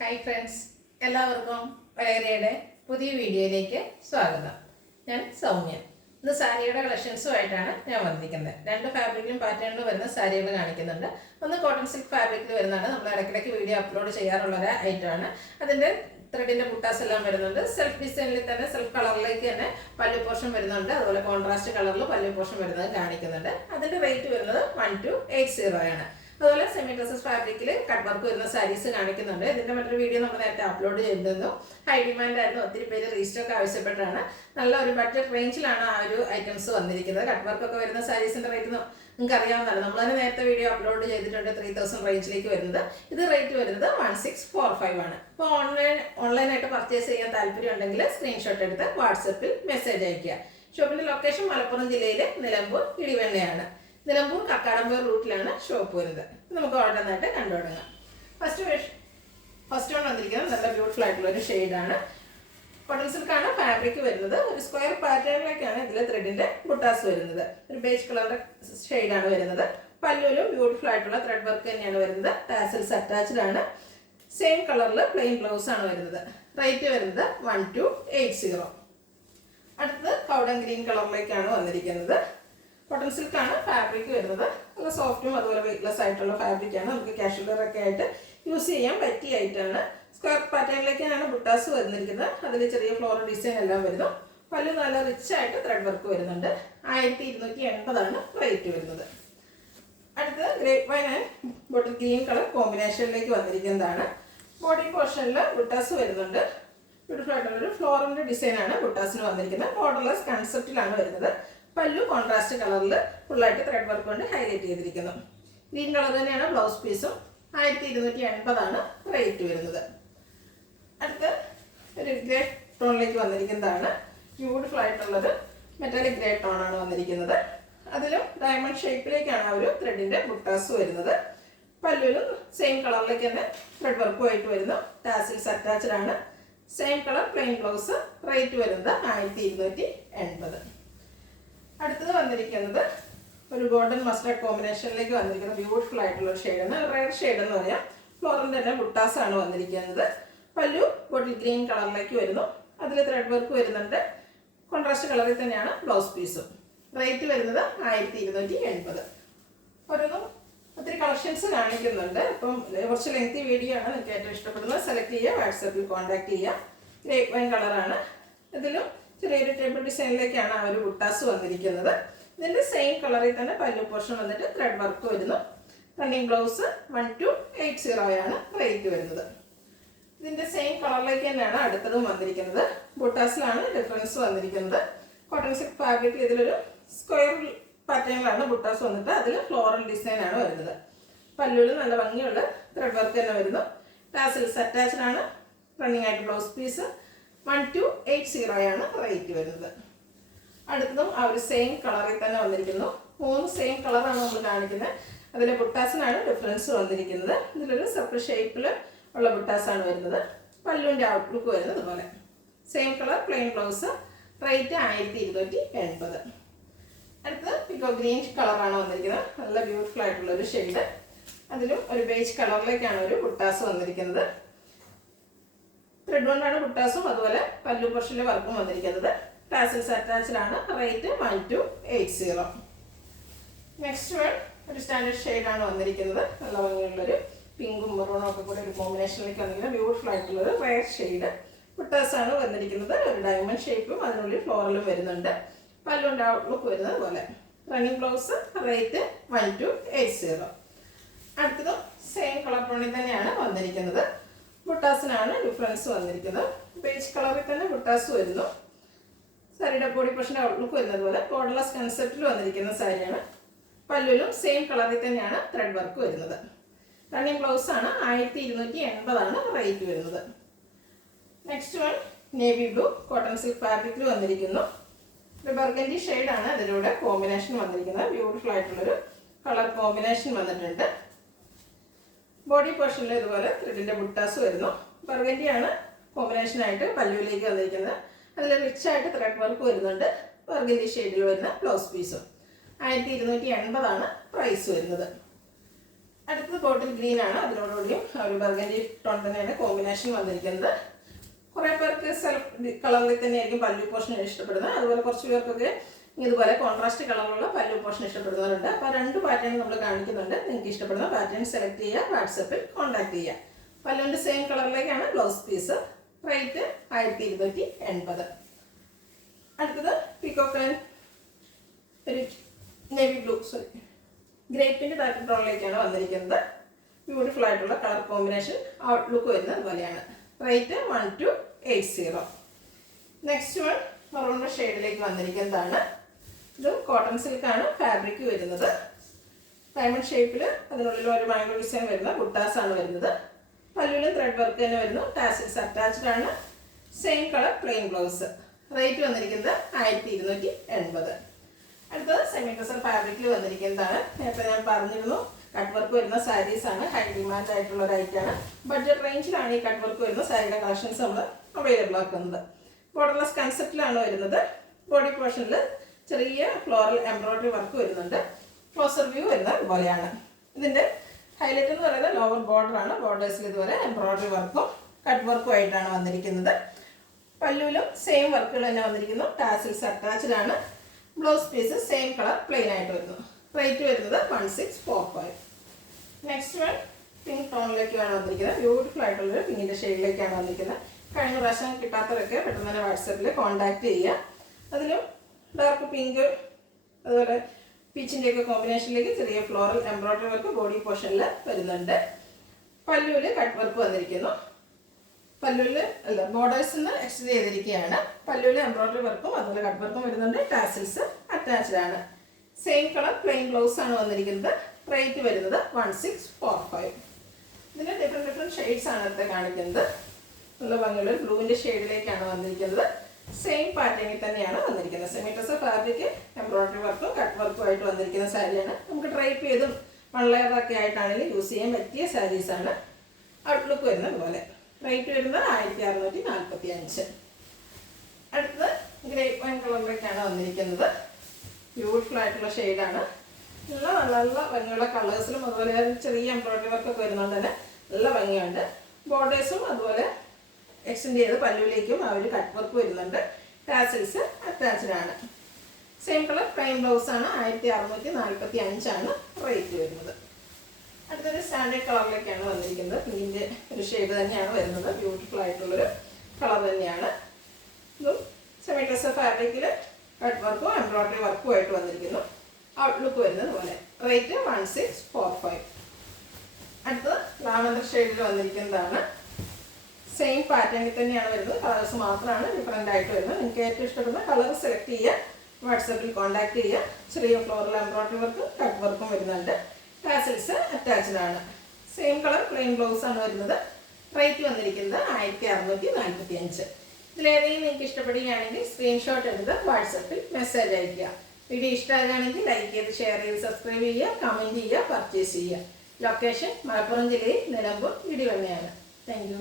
Hi friends, എല്ലാവർക്കും വയറയുടെ പുതിയ വീഡിയോയിലേക്ക് സ്വാഗതം. ഞാൻ സൗമ്യ. ഇന്ന് സാരിയുടെ കളക്ഷൻസുമായിട്ടാണ് ഞാൻ വന്നിരിക്കുന്നത്. രണ്ട് ഫാബ്രിക്കിലും പാറ്റേണിലും വരുന്ന സാരികൾ കാണിക്കുന്നുണ്ട്. ഒന്ന് കോട്ടൺ സിൽക്ക് ഫാബ്രിക്കിൽ വരുന്നതാണ്. നമ്മൾ ഇടയ്ക്കിടയ്ക്ക് വീഡിയോ അപ്ലോഡ് ചെയ്യാറുള്ള ഒരു ഐറ്റമാണ്. അതിൻ്റെ ത്രെഡിൻ്റെ ബുട്ടാസ് എല്ലാം വരുന്നുണ്ട്. സെൽഫ് ഡിസൈനിൽ തന്നെ സെൽഫ് കളറിലേക്ക് തന്നെ പല്ലു പോർഷൻ വരുന്നുണ്ട്. അതുപോലെ കോൺട്രാസ്റ്റ് കളറിൽ പല്ലു പോർഷൻ വരുന്നത് കാണിക്കുന്നുണ്ട്. അതിൻ്റെ റേറ്റ് വരുന്നത് 1280 ആണ്. അതുപോലെ സെമി ഡ്രസ്സസ് ഫാബ്രിക്കിൽ കട്ട് വർക്ക് വരുന്ന സാരീസ് കാണിക്കുന്നുണ്ട്. ഇതിന്റെ മറ്റൊരു വീഡിയോ നമ്മൾ നേരത്തെ അപ്ലോഡ് ചെയ്തിരുന്നു. ഹൈ ഡിമാൻഡ് ആയിരുന്നു, ഒത്തിരി പേര് റീസ്റ്റോക്ക് ആവശ്യപ്പെട്ടാണ്. നല്ല ഒരു ബഡ്ജറ്റ് റേഞ്ചിലാണ് ആ ഒരു ഐറ്റംസ് വന്നിരിക്കുന്നത്. കട്ട് വർക്ക് ഒക്കെ വരുന്ന സാരീസിന്റെ റേറ്റ് നിങ്ങൾക്ക് അറിയാവുന്നതാണ്. നമ്മൾ തന്നെ നേരത്തെ വീഡിയോ അപ്ലോഡ് ചെയ്തിട്ടുണ്ട്. 3000 റേഞ്ചിലേക്ക് വരുന്നത്. ഇത് റേറ്റ് വരുന്നത് 1645 ആണ്. അപ്പോൾ ഓൺലൈനായിട്ട് പർച്ചേസ് ചെയ്യാൻ താല്പര്യം ഉണ്ടെങ്കിൽ സ്ക്രീൻഷോട്ട് എടുത്ത് വാട്സപ്പിൽ മെസ്സേജ് അയയ്ക്കുക. ഷോപ്പിന്റെ ലൊക്കേഷൻ മലപ്പുറം ജില്ലയിലെ നിലമ്പൂർ ഇടിവണ്ണയാണ്. നിലമ്പൂർ കക്കാടമ്പൂർ റൂട്ടിലാണ് ഷോപ്പ് വരുന്നത്. നമുക്ക് ഓർഡറിനായിട്ട് കണ്ടു തുടങ്ങാം. ഫസ്റ്റ് വൺ വന്നിരിക്കുന്നത് നല്ല ബ്യൂട്ടിഫുൾ ആയിട്ടുള്ള ഒരു ഷെയ്ഡാണ്. കോട്ടൺ സിൽക്കാണ് ഫാബ്രിക് വരുന്നത്. ഒരു സ്ക്വയർ പാറ്റേണിലേക്കാണ് ഇതിലെ ത്രെഡിന്റെ ബുട്ടാസ് വരുന്നത്. ഒരു ബേജ് കളറിന്റെ ഷെയ്ഡാണ് വരുന്നത്. പല്ലുവിലും ബ്യൂട്ടിഫുൾ ആയിട്ടുള്ള ത്രെഡ് വർക്ക് തന്നെയാണ് വരുന്നത്. ടാസൽസ് അറ്റാച്ച്ഡ് ആണ്. സെയിം കളറിൽ പ്ലെയിൻ ബ്ലൗസ് ആണ് വരുന്നത്. റേറ്റ് വരുന്നത് 1280. അടുത്തത് കൗഡൻ ഗ്രീൻ കളറിലേക്കാണ് വന്നിരിക്കുന്നത്. കോട്ടൺ സിൽക്കാണ് ഫാബ്രിക് വരുന്നത്. നല്ല സോഫ്റ്റും അതുപോലെ വെയ്റ്റ്ലെസ് ആയിട്ടുള്ള ഫാബ്രിക്കാണ്. നമുക്ക് കാഷ്വൽ ഒക്കെ ആയിട്ട് യൂസ് ചെയ്യാൻ പറ്റിയ ഐറ്റമാണ്. സ്ക്വയർ പാറ്റേണിലേക്കാണ് ബുട്ടാസ് വന്നിരിക്കുന്നത്. അതിൽ ചെറിയ ഫ്ലോറൽ ഡിസൈൻ എല്ലാം വരുന്നു. പല്ല് നല്ല റിച്ച് ആയിട്ട് ത്രെഡ് വർക്ക് വരുന്നുണ്ട്. 1280 ആണ് റേറ്റ് വരുന്നത്. അടുത്തത് grape wine and bottle green colour കോമ്പിനേഷനിലേക്ക് വന്നിരിക്കുന്നതാണ്. ബോഡി പോർഷനിൽ ബുട്ടാസ് വരുന്നുണ്ട്. ബ്യൂട്ടിഫുൾ ആയിട്ടുള്ളൊരു ഫ്ലോറിൻ്റെ ഡിസൈനാണ് ബുട്ടാസിന് വന്നിരിക്കുന്നത്. ബോർഡർലെസ് കൺസെപ്റ്റിലാണ് വരുന്നത്. പല്ലു കോൺട്രാസ്റ്റ് കളറിൽ ഫുള്ളായിട്ട് ത്രെഡ് വർക്ക് കൊണ്ട് ഹൈലൈറ്റ് ചെയ്തിരിക്കുന്നു. ഗ്രീൻ കളർ തന്നെയാണ് ബ്ലൗസ് പീസും. 1280 ആണ് റേറ്റ് വരുന്നത്. അടുത്ത് ഒരു ഗ്രേ ടോണിലേക്ക് വന്നിരിക്കുന്നതാണ്. ബ്യൂട്ടിഫുൾ ആയിട്ടുള്ളത് മെറ്റാലിക് ഗ്രേ ടോണാണ് വന്നിരിക്കുന്നത്. അതിലും ഡയമണ്ട് ഷേപ്പിലേക്കാണ് ആ ഒരു ത്രെഡിൻ്റെ ബുട്ടാസ് വരുന്നത്. പല്ലുവിലും സെയിം കളറിലേക്ക് തന്നെ ത്രെഡ് വർക്കുമായിട്ട് വരുന്നു. ടാസിൽസ് അറ്റാച്ച്ഡ് ആണ്. Same colour plain blouse. Rate വരുന്നത് 1280. അടുത്തത് വന്നിരിക്കുന്നത് ഒരു ഗോൾഡൻ മസ്റ്റർഡ് കോമ്പിനേഷനിലേക്ക് വന്നിരിക്കുന്ന ബ്യൂട്ടിഫുൾ ആയിട്ടുള്ള ഒരു ഷെയ്ഡാണ്. റെയർ ഷെയ്ഡ് എന്ന് പറയാം. ഫ്ലോറിൻ്റെ തന്നെ ബുട്ടാസ് ആണ് വന്നിരിക്കുന്നത്. പല്ലു ബോട്ടിൽ ഗ്രീൻ കളറിലേക്ക് വരുന്നു. അതിൽ ത്രെഡ് വർക്ക് വരുന്നുണ്ട്. കോൺട്രാസ്റ്റ് കളറിൽ തന്നെയാണ് ബ്ലൗസ് പീസും. റേറ്റ് വരുന്നത് 1280. ഓരോന്നും ഒത്തിരി കളക്ഷൻസ് കാണിക്കുന്നുണ്ട്. അപ്പം കുറച്ച് ലെങ്തി വീഡിയോ ആണ്. നിങ്ങൾക്ക് ഏറ്റവും ഇഷ്ടപ്പെടുന്നത് സെലക്ട് ചെയ്യുക. വാട്സാപ്പിൽ കോൺടാക്ട് ചെയ്യുക. ഗ്രേപ്പ് വൈൻ കളറാണ്. ഇതിലും ചെറിയൊരു ടേബിൾ ഡിസൈനിലേക്കാണ് ആ ഒരു ബുട്ടാസ് വന്നിരിക്കുന്നത്. ഇതിൻ്റെ സെയിം കളറിൽ തന്നെ പല്ലു പോർഷൻ വന്നിട്ട് ത്രെഡ് വർക്ക് വരുന്നു. റണ്ണിങ് ബ്ലൗസ് 1280 ആണ് റേറ്റ് വരുന്നത്. ഇതിൻ്റെ സെയിം കളറിലേക്ക് തന്നെയാണ് അടുത്തതും വന്നിരിക്കുന്നത്. ബുട്ടാസിലാണ് ഡിഫറൻസ് വന്നിരിക്കുന്നത്. കോട്ടൺ സിൽക്ക് ഫാബ്രിക്കിൽ ഇതിലൊരു സ്ക്വയർ പാറ്റേണിലാണ് ബുട്ടാസ് വന്നിട്ട് അതിൽ ഫ്ലോറൽ ഡിസൈൻ ആണ് വരുന്നത്. പല്ലുവിൽ നല്ല ഭംഗിയുള്ള ത്രെഡ് വർക്ക് തന്നെ വരുന്നു. ടാസൽസ് അറ്റാച്ച്ഡ് ആണ്. റണ്ണിങ് ആയിട്ട് ബ്ലൗസ് പീസ് 1280 ആണ് റേറ്റ് വരുന്നത്. അടുത്തതും ആ ഒരു സെയിം കളറിൽ തന്നെ വന്നിരിക്കുന്നു. 3 സെയിം കളറാണ് നമ്മൾ കാണിക്കുന്നത്. അതിലെ ബുട്ടാസിനാണ് ഡിഫറൻസ് വന്നിരിക്കുന്നത്. ഇതിലൊരു സെപ്പറേറ്റ് ഷേപ്പിൽ ഉള്ള ബുട്ടാസാണ് വരുന്നത്. പല്ലുവിൻ്റെ ഔട്ട്ലുക്ക് വരുന്നത് പോലെ. Same colour plain blouse. Rate 1280. അടുത്ത് പിക്കോ ഗ്രീൻ കളറാണ് വന്നിരിക്കുന്നത്. നല്ല ബ്യൂട്ടിഫുൾ ആയിട്ടുള്ള ഒരു ഷെയ്ഡ്. അതിലും ഒരു ബേജ് കളറിലേക്കാണ് ഒരു ബുട്ടാസ് വന്നിരിക്കുന്നത്. ത്രെഡ് കൊണ്ടാണ് ബുട്ടാസും അതുപോലെ പല്ലു പോർഷനിലെ വർക്കും വന്നിരിക്കുന്നത്. ടാസൽസ് അറ്റാച്ച്ഡ് ആണ്. റേറ്റ് 1280. നെക്സ്റ്റ് വൺ ഒരു സ്റ്റാൻഡേർഡ് ഷെയ്ഡാണ് വന്നിരിക്കുന്നത്. നല്ല ഭംഗിയുള്ളൊരു പിങ്കും മെറൂണും ഒക്കെ കൂടെ ഒരു കോമ്പിനേഷനിലേക്ക് വന്നിരിക്കുന്ന ബ്യൂട്ടിഫുൾ ആയിട്ടുള്ളൊരു റെയർ ഷെയ്ഡ് ബുട്ടാസാണ് വന്നിരിക്കുന്നത്. ഒരു ഡയമണ്ട് ഷേപ്പും അതിനുള്ളിൽ ഫ്ലോറലും വരുന്നുണ്ട്. പല്ലുണ്ട് ഔട്ട്ലുക്ക് വരുന്നത് പോലെ. Running blouse. റേറ്റ് 1280. അടുത്തതും സെയിം കളർ ടോണിൽ തന്നെയാണ് വന്നിരിക്കുന്നത്. ബുട്ടാസിനാണ് ഡിഫറൻസ് വന്നിരിക്കുന്നത്. ബേജ് കളറിൽ തന്നെ ബുട്ടാസ് വരുന്നു. സാരിയുടെ ബോഡി പോർഷൻ്റെ ഔട്ട്ലുക്ക് വരുന്നത് പോലെ ബോർഡർലെസ് കൺസെപ്റ്റിൽ വന്നിരിക്കുന്ന സാരിയാണ്. പല്ലുവിലും സെയിം കളറിൽ തന്നെയാണ് ത്രെഡ് വർക്ക് വരുന്നത്. റണ്ണിങ് ബ്ലൗസ് ആണ്. 1280 ആണ് റേറ്റ് വരുന്നത്. Next one navy blue cotton silk ഫാബ്രിക്കിൽ വന്നിരിക്കുന്നു. ഒരു ബർഗൻഡി ഷെയ്ഡാണ് അതിലൂടെ കോമ്പിനേഷൻ വന്നിരിക്കുന്നത്. ബ്യൂട്ടിഫുൾ ആയിട്ടുള്ളൊരു കളർ കോമ്പിനേഷൻ വന്നിട്ടുണ്ട്. ബോഡി പോർഷനിൽ ഇതുപോലെ ത്രെഡിൻ്റെ ബുട്ടാസ് വരുന്നു. ബർഗൻഡിയാണ് കോമ്പിനേഷനായിട്ട് പല്ലുവിലേക്ക് വന്നിരിക്കുന്നത്. അതിൽ റിച്ച് ആയിട്ട് ത്രെഡ് വർക്ക് വരുന്നുണ്ട്. ബർഗൻഡി ഷെയ്ഡിൽ വരുന്ന ബ്ലൗസ് പീസും. 1280 ആണ് പ്രൈസ് വരുന്നത്. അടുത്തത് ബോട്ടിൽ ഗ്രീൻ ആണ്. അതിനോടുകൂടിയും ഒരു ബർഗൻഡി ടോൺ തന്നെയാണ് കോമ്പിനേഷൻ വന്നിരിക്കുന്നത്. കുറേ പേർക്ക് സെൽഫ് കളറിൽ തന്നെയായിരിക്കും പല്ലു പോർഷൻ ഇഷ്ടപ്പെടുന്നത്. അതുപോലെ കുറച്ച് പേർക്കൊക്കെ ഇതുപോലെ കോൺട്രാസ്റ്റ് കളറുള്ള പല്ലു പോർഷൻ ഇഷ്ടപ്പെടുന്നവരുണ്ട്. അപ്പോൾ 2 പാറ്റേൺ നമ്മൾ കാണിക്കുന്നുണ്ട്. നിങ്ങൾക്ക് ഇഷ്ടപ്പെടുന്ന പാറ്റേൺ സെലക്ട് ചെയ്യുക, വാട്സപ്പിൽ കോൺടാക്ട് ചെയ്യുക. പല്ലുവിൻ്റെ സെയിം കളറിലേക്കാണ് ബ്ലൗസ് പീസ്. റേറ്റ് 1280. അടുത്തത് പീകോക്ക് ഒരു നേവി ബ്ലൂ ഗ്രേപ്പിൻ്റെ ഡാർക്ക് ടോണിലേക്കാണ് വന്നിരിക്കുന്നത്. ബ്യൂട്ടിഫുൾ ആയിട്ടുള്ള കളർ കോമ്പിനേഷൻ ഔട്ട്ലുക്ക് വരുന്നത് അതുപോലെയാണ്. റേറ്റ് 1280. നെക്സ്റ്റ് വൺ മറൂണിൻ്റെ ഷെയ്ഡിലേക്ക് വന്നിരിക്കുന്നതാണ്. ഇത് കോട്ടൺ സിൽക്കാണ് ഫാബ്രിക് വരുന്നത്. ഡയമണ്ട് ഷേപ്പിൽ അതിനുള്ളിൽ ഒരു മാംഗോ ഡിസൈൻ വരുന്ന ബുട്ടാസാണ് വരുന്നത്. പല്ലുവിലും ത്രെഡ് വർക്ക് തന്നെ വരുന്നു. ടാസിൽസ് അറ്റാച്ച്ഡ് ആണ്. Same colour plain blouse. Rate വന്നിരിക്കുന്നത് 1280. അടുത്തത് സെമി ഡ്രസ്സർ ഫാബ്രിക്കിൽ വന്നിരിക്കുന്നതാണ്. നേരത്തെ ഞാൻ പറഞ്ഞിരുന്നു കട്ട് വർക്ക് വരുന്ന സാരീസാണ്. ഹൈ ഡിമാൻഡ് ആയിട്ടുള്ള ഒരു ഐറ്റമാണ്. ബഡ്ജറ്റ് റേഞ്ചിലാണ് ഈ കട്ട് വർക്ക് വരുന്ന സാരിയുടെ കളക്ഷൻസ് നമ്മൾ അവൈലബിൾ ആക്കുന്നത്. ബോർഡർലെസ് കൺസെപ്റ്റിലാണ് വരുന്നത്. ബോഡി പോർഷനിൽ ചെറിയ ഫ്ലോറൽ എംബ്രോയിഡറി വർക്ക് വരുന്നുണ്ട്. ക്ലോസർ വ്യൂ വരുന്നത് ഇതുപോലെയാണ്. ഇതിൻ്റെ ഹൈലൈറ്റ് എന്ന് പറയുന്നത് ലോവർ ബോർഡറാണ്. ബോർഡേഴ്സിൽ ഇതുപോലെ എംബ്രോയിഡറി വർക്കും കട്ട് വർക്കും ആയിട്ടാണ് വന്നിരിക്കുന്നത്. പല്ലുവിലും സെയിം വർക്കുകൾ തന്നെ വന്നിരിക്കുന്നു. ടാസിൽസ് അറ്റാച്ച്ഡ് ആണ്. Blouse piece same colour plain ആയിട്ട് വരുന്നു. റേറ്റ് വരുന്നത് 1645. നെക്സ്റ്റ് വൺ പിങ്ക് ടോണിലേക്കാണ് വന്നിരിക്കുന്നത്. ബ്യൂട്ടിഫുൾ ആയിട്ടുള്ളൊരു പിങ്കിൻ്റെ ഷെയ്ഡിലേക്കാണ് വന്നിരിക്കുന്നത്. കഴിഞ്ഞ പ്രാവശ്യം കിട്ടാത്തവരൊക്കെ പെട്ടെന്ന് തന്നെ വാട്സാപ്പിൽ കോൺടാക്ട് ചെയ്യുക. അതിലും ഡാർക്ക് പിങ്ക് അതുപോലെ പീച്ചിൻ്റെയൊക്കെ കോമ്പിനേഷനിലേക്ക് ചെറിയ ഫ്ലോറൽ എംബ്രോയിഡറി വർക്ക് ബോഡി പോർഷനിൽ വരുന്നുണ്ട്. പല്ലുവിൽ കട്ട് വർക്ക് വന്നിരിക്കുന്നു. പല്ലുവിൽ ബോർഡേഴ്സ് നിന്ന് എക്സ്റ്റെൻഡ് ചെയ്തിരിക്കുകയാണ്. പല്ലുവിൽ എംബ്രോയിഡറി വർക്കും അതുപോലെ കട്ട് വർക്കും വരുന്നുണ്ട്. ടാസിൽസ് അറ്റാച്ച്ഡ് ആണ്. സെയിം കളർ പ്ലെയിൻ ബ്ലൗസ് ആണ് വന്നിരിക്കുന്നത്. റേറ്റ് വരുന്നത് 1645. ഇതിന് ഡിഫറെൻറ്റ് ഷെയ്ഡ്സ് ആണ് അടുത്ത് കാണിക്കുന്നത്. നല്ല ഭംഗിയുള്ള ബ്ലൂവിൻ്റെ ഷെയ്ഡിലേക്കാണ് വന്നിരിക്കുന്നത്. സെയിം പാറ്റേണിൽ തന്നെയാണ് വന്നിരിക്കുന്നത്. സെമി ഡ്രസ്സർ ഫാബ്രിക് എംബ്രോയിഡറി വർക്കും കട്ട് വർക്കും ആയിട്ട് വന്നിരിക്കുന്ന സാരിയാണ്. നമുക്ക് ഡ്രൈപ്പ് ചെയ്തും 1 ലെയറൊക്കെ ആയിട്ടാണെങ്കിലും യൂസ് ചെയ്യാൻ പറ്റിയ സാരീസാണ്. ഔട്ട്ലുക്ക് വരുന്നത് പോലെ. റേറ്റ് വരുന്നത് 1645. അടുത്തത് ഗ്രേപ്പ് വൈൻ കളറിലേക്കാണ് വന്നിരിക്കുന്നത്. ബ്യൂട്ടിഫുൾ ആയിട്ടുള്ള ഷെയ്ഡാണ്. നല്ല നല്ല ഭംഗിയുള്ള കളേഴ്സിലും അതുപോലെ ചെറിയ എംബ്രോയിഡറി വർക്കൊക്കെ വരുന്നതുകൊണ്ട് തന്നെ നല്ല ഭംഗിയുണ്ട്. ബോർഡേഴ്സും അതുപോലെ എക്സ്റ്റെൻഡ് ചെയ്ത് പല്ലുവിലേക്കും ആ ഒരു കട്ട് വർക്ക് വരുന്നുണ്ട്. ടാസിൽസ് അറ്റാച്ച്ഡ് ആണ്. സെയിം കളർ പ്ലെയിൻ ബ്ലൗസാണ്. 1645 ആണ് റേറ്റ് വരുന്നത്. അടുത്തൊരു സ്റ്റാൻഡേർഡ് കളറിലേക്കാണ് വന്നിരിക്കുന്നത്. പിങ്കിൻ്റെ ഒരു ഷെയ്ഡ് തന്നെയാണ് വരുന്നത്. ബ്യൂട്ടിഫുൾ ആയിട്ടുള്ളൊരു കളർ തന്നെയാണ്. ഇതും സെമി ഡ്രസ്സർ ഫാബ്രിക്കിൽ കട്ട് വർക്കും എംബ്രോയിഡറി വർക്കും ആയിട്ട് വന്നിരിക്കുന്നു. ഔട്ട്ലുക്ക് വരുന്നത് പോലെ. റേറ്റ് 1645. അടുത്തത് ലാവൻഡർ ഷെയ്ഡിൽ വന്നിരിക്കുന്നതാണ്. സെയിം പാറ്റേണിൽ തന്നെയാണ് വരുന്നത്. കളേഴ്സ് മാത്രമാണ് ഡിഫറെൻ്റ് ആയിട്ട് വരുന്നത്. നിങ്ങൾക്ക് ഏറ്റവും ഇഷ്ടപ്പെടുന്ന കളർ സെലക്ട് ചെയ്യുക, വാട്സാപ്പിൽ കോൺടാക്ട് ചെയ്യുക. ചെറിയ ഫ്ലോറൽ എംബ്രോയിഡറി വർക്കും കട്ട് വർക്കും വരുന്നുണ്ട്. ടാസിൽസ് അറ്റാച്ച്ഡ് ആണ്. സെയിം കളർ പ്ലെയിൻ ബ്ലൗസ് ആണ് വരുന്നത്. റേറ്റ് വന്നിരിക്കുന്നത് 1645. ഇതിലേതെങ്കിലും നിങ്ങൾക്ക് ഇഷ്ടപ്പെടുകയാണെങ്കിൽ സ്ക്രീൻഷോട്ട് എടുത്ത് വാട്സാപ്പിൽ മെസ്സേജ് അയയ്ക്കുക. വീഡിയോ ഇഷ്ടമാകുകയാണെങ്കിൽ ലൈക്ക് ചെയ്ത് ഷെയർ ചെയ്ത് സബ്സ്ക്രൈബ് ചെയ്യുക, കമൻറ്റ് ചെയ്യുക, പർച്ചേസ് ചെയ്യുക. ലൊക്കേഷൻ മലപ്പുറം ജില്ലയിൽ നിലമ്പൂർ ഇടിവണ്ണയാണ്. Thank you.